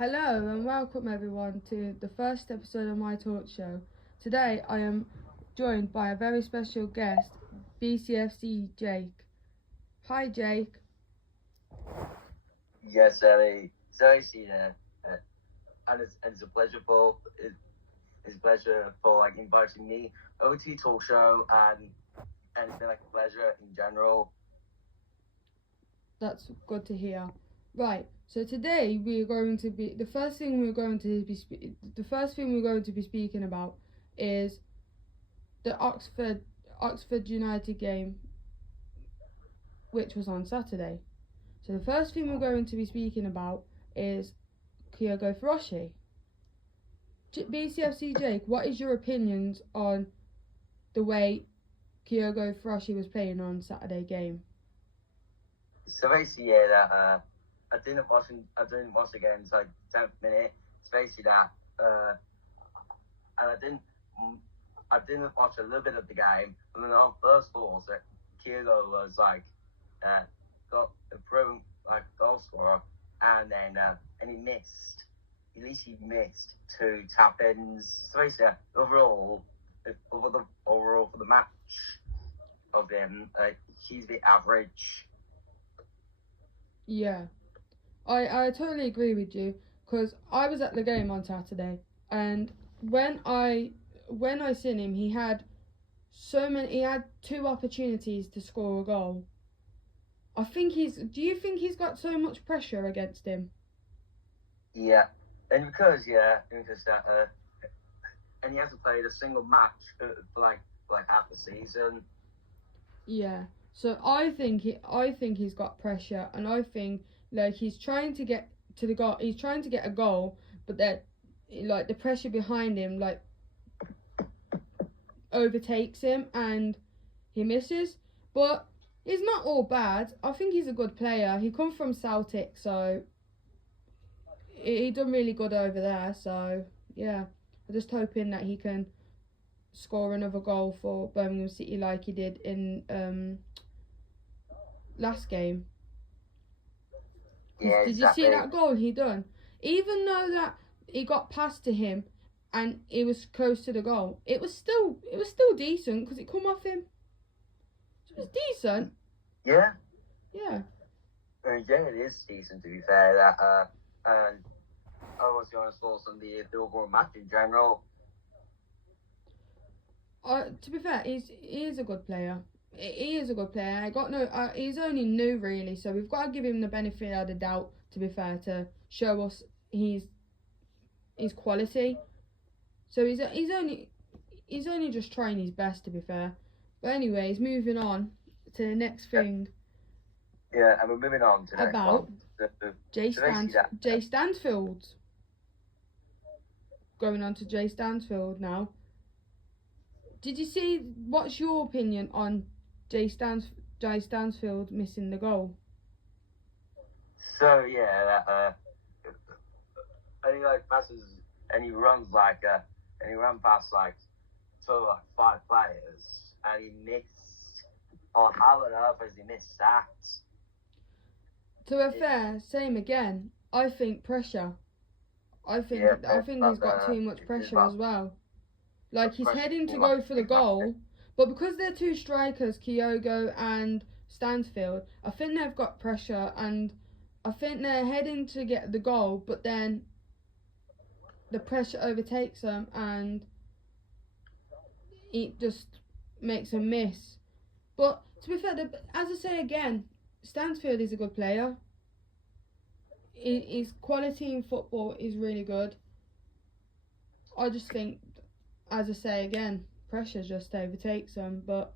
Hello and welcome everyone to the first episode of my talk show. Today I am joined by a very special guest, BCFC Jake. Hi Jake. Yes, Ellie. So and it's a pleasure for inviting me over to your talk show, and it's been like a pleasure in general. That's good to hear. Right. So today we are going to be the first thing we're going to be speaking about is the Oxford United game, which was on Saturday. So the first thing we're going to be speaking about is Kyogo Furushi. BCFC Jake, what is your opinions on the way Kyogo Furushi was playing on Saturday game? So basically, yeah, that I didn't watch the game until like 10th minute. It's basically that, and I didn't watch a little bit of the game. And then on first ball, so Kyogo was got a proven goal scorer, and then and he missed. At least he missed 2 tap-ins. So basically, overall for the match of him, he's the average. Yeah, I totally agree with you because I was at the game on Saturday, and when I seen him, he had 2 opportunities to score a goal. Do you think he's got so much pressure against him? Yeah, and because that, and he hasn't played a single match for like half the season. Yeah. So I think he's got pressure, and I think like he's trying to get to the goal. He's trying to get a goal, but that like the pressure behind him like overtakes him and he misses. But he's not all bad. I think he's a good player. He come from Celtic, so he done really good over there. So yeah, I'm just hoping that he can score another goal for Birmingham City like he did in last game. Yeah, Did exactly. you see that goal he done? Even though that he got past to him and it was close to the goal, it was still decent because it come off him. So it was decent. Yeah. Yeah. Yeah, it is decent to be fair. That and I was going to thoughts on the overall match in general. To be fair, he is a good player. He is a good player. He's only new really, so we've got to give him the benefit of the doubt. To be fair, to show us his quality. So he's only just trying his best. To be fair, but anyways, moving on to the next thing. Yeah, and we're moving on to about Jay Stansfield. Going on to Jay Stansfield now. Did you see? What's your opinion on Jay Stansfield missing the goal? So yeah, and he passes and he runs and he ran past sort of 5 players and he missed. Oh, how on earth has he missed that? To be fair, same again. I think pressure. I think he's got too much pressure as well. Like he's heading to go for the goal, but because they're 2 strikers, Kyogo and Stansfield, I think they've got pressure and I think they're heading to get the goal, but then the pressure overtakes them and it just makes a miss. But to be fair, as I say again, Stansfield is a good player. His quality in football is really good. I just think, as I say again, pressure just overtakes them. But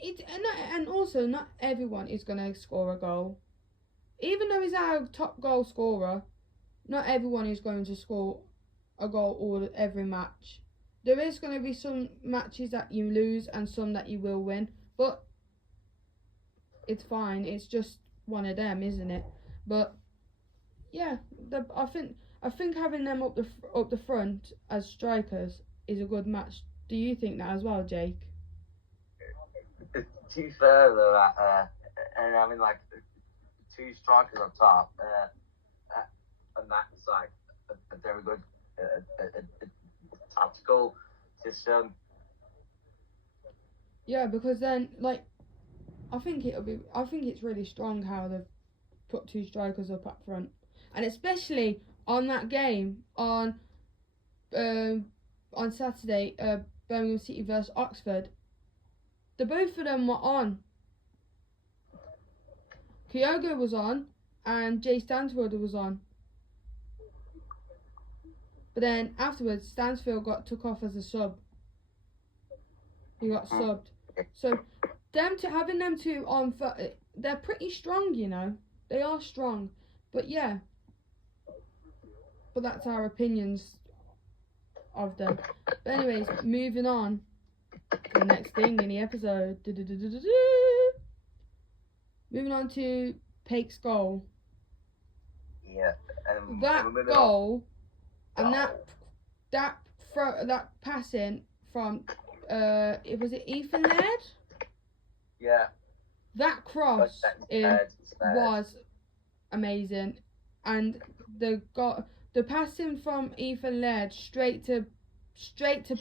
and also not everyone is going to score a goal. Even though he's our top goal scorer, not everyone is going to score a goal every match. There is going to be some matches that you lose and some that you will win, but it's fine. It's just one of them, isn't it? But yeah, I think having them up the front as strikers is a good match. Do you think that as well, Jake? To be fair though, and I mean 2 strikers up top, and that like a very good tactical system. Yeah, because then like I think it's really strong how they've put 2 strikers up front, and especially on that game on Saturday, Birmingham City versus Oxford. The both of them were on. Kyogo was on, and Jay Stansfield was on. But then afterwards, Stansfield got took off as a sub. He got subbed. So having them two on, they're pretty strong, you know. They are strong. But yeah. But that's our opinions of them. But anyways, moving on to the next thing in the episode. Moving on to Pake's goal. Yeah. That goal and that passing from was it Ethan Laird? Yeah. That cross was amazing, and the passing from Ethan Laird straight to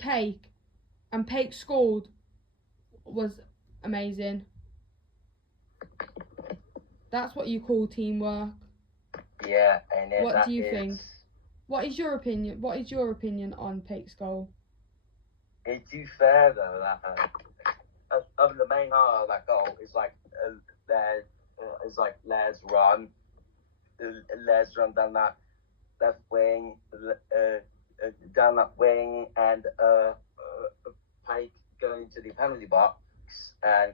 Pake, and Pake scored, was amazing. That's what you call teamwork. Yeah, and what do you think? What is your opinion? What is your opinion on Pake's goal? It's too fair though that the main heart of that goal is like Laird's run down that left wing, and Pake going to the penalty box, and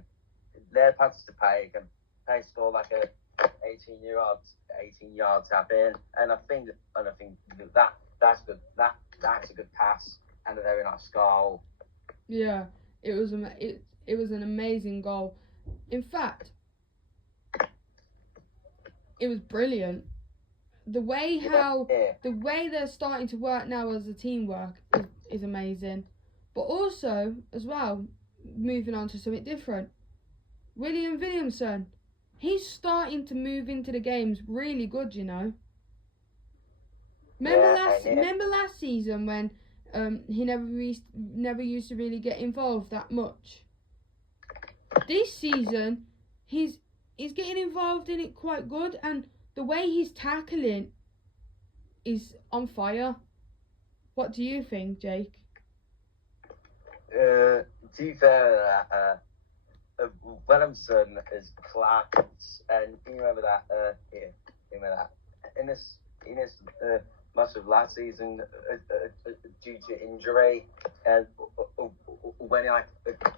Laird passes to Pake, and Pake scored like a 18 yard tap in, and I think that's good. That's a good pass and a very nice goal. Yeah, it was an amazing goal. In fact, it was brilliant. The way they're starting to work now as a teamwork is amazing. But also, as well, moving on to something different, William Williamson, he's starting to move into the games really good, you know. Remember last season when he never used to really get involved that much. This season, he's getting involved in it quite good, and the way he's tackling is on fire. What do you think, Jake? To be fair, Williamson is class, and you remember that. In this much of last season, due to injury, and when he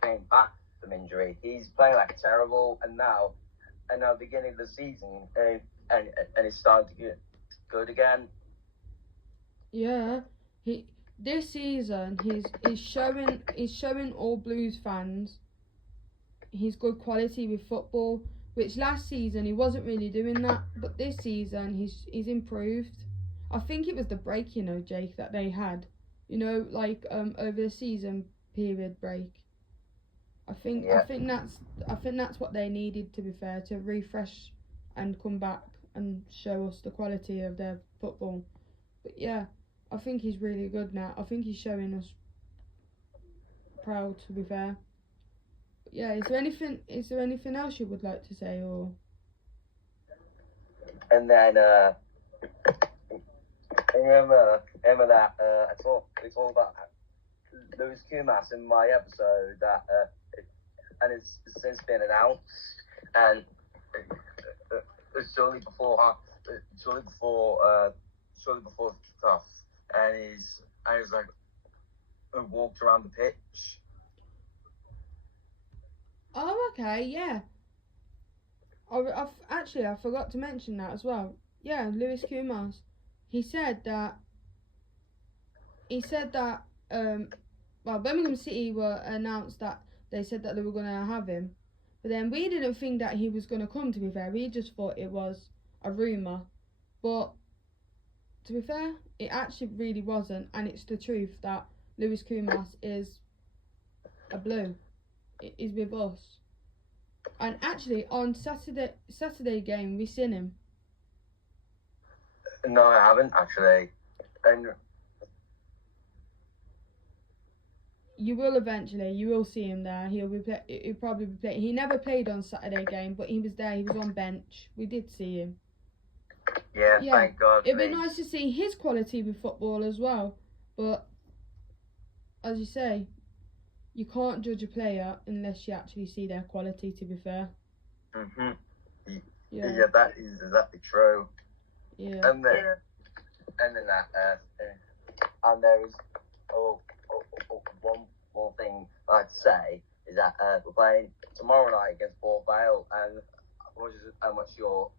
came back from injury, he's playing like terrible, and now beginning of the season, and he's starting to get good again. Yeah, this season he's showing all Blues fans his good quality with football, which last season he wasn't really doing that, but this season he's improved. I think it was the break, you know, Jake, that they had, you know, like over the season period break. I think that's what they needed, to be fair, to refresh and come back and show us the quality of their football. But yeah, I think he's really good now. I think he's showing us proud, to be fair. But yeah, is there anything else you would like to say, or? And then remember that I talked about Lewis Kumas in my episode that and it's since been announced, and shortly before kickoff, and he's like walked around the pitch. Oh, okay, yeah. I forgot to mention that as well. Yeah, Lewis Kumas. He said that Birmingham City were announced that they said that they were going to have him, but then we didn't think that he was going to come, to be fair. We just thought it was a rumour, but to be fair, it actually really wasn't, and it's the truth that Lewis Kumas is a Blue. It is with us. And actually, on Saturday game, we seen him. No, I haven't actually. And You will eventually. You will see him there. He'll probably be playing. He never played on Saturday game, but he was there. He was on bench. We did see him. yeah, Yeah, thank God. it'd be please. nice to see his quality with football as well. But as you say, you can't judge a player unless you actually see their quality. To be fair. Mhm. Yeah. Yeah, that is exactly true. Yeah. And then that, and there is one more thing I'd say is that we're playing tomorrow night against Port Vale, and what's your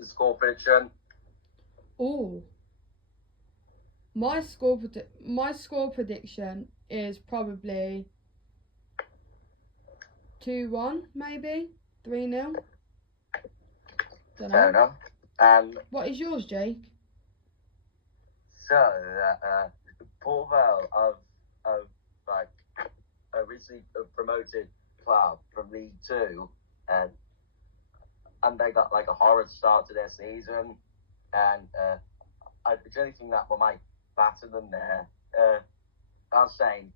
score prediction? Oh, my score prediction is probably 2-1, maybe 3-0. Don't Fair know. enough. What is yours, Jake? So Port Vale have like a recently promoted club from League Two, and they got like a horrid start to their season, and I generally think that we might batter them there. I'm saying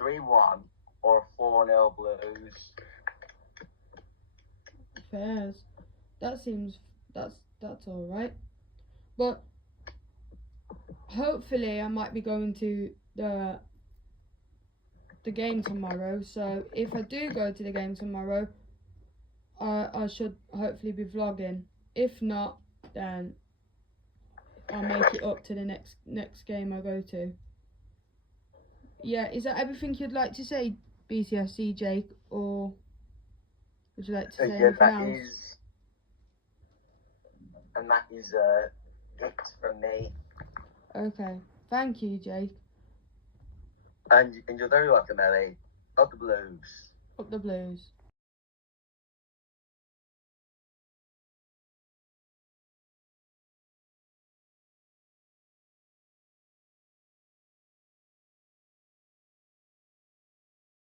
3-1 or 4-0 Blues. Fairs. That's all right. But hopefully, I might be going to the game tomorrow. So if I do go to the game tomorrow, I should hopefully be vlogging. If not, then I'll make it up to the next game I go to. Yeah, is that everything you'd like to say, BCFC Jake, or would you like to say anything else? That is it from me. Okay, thank you, Jake. And you're very welcome, Ellie. Up the Blues. Up the Blues.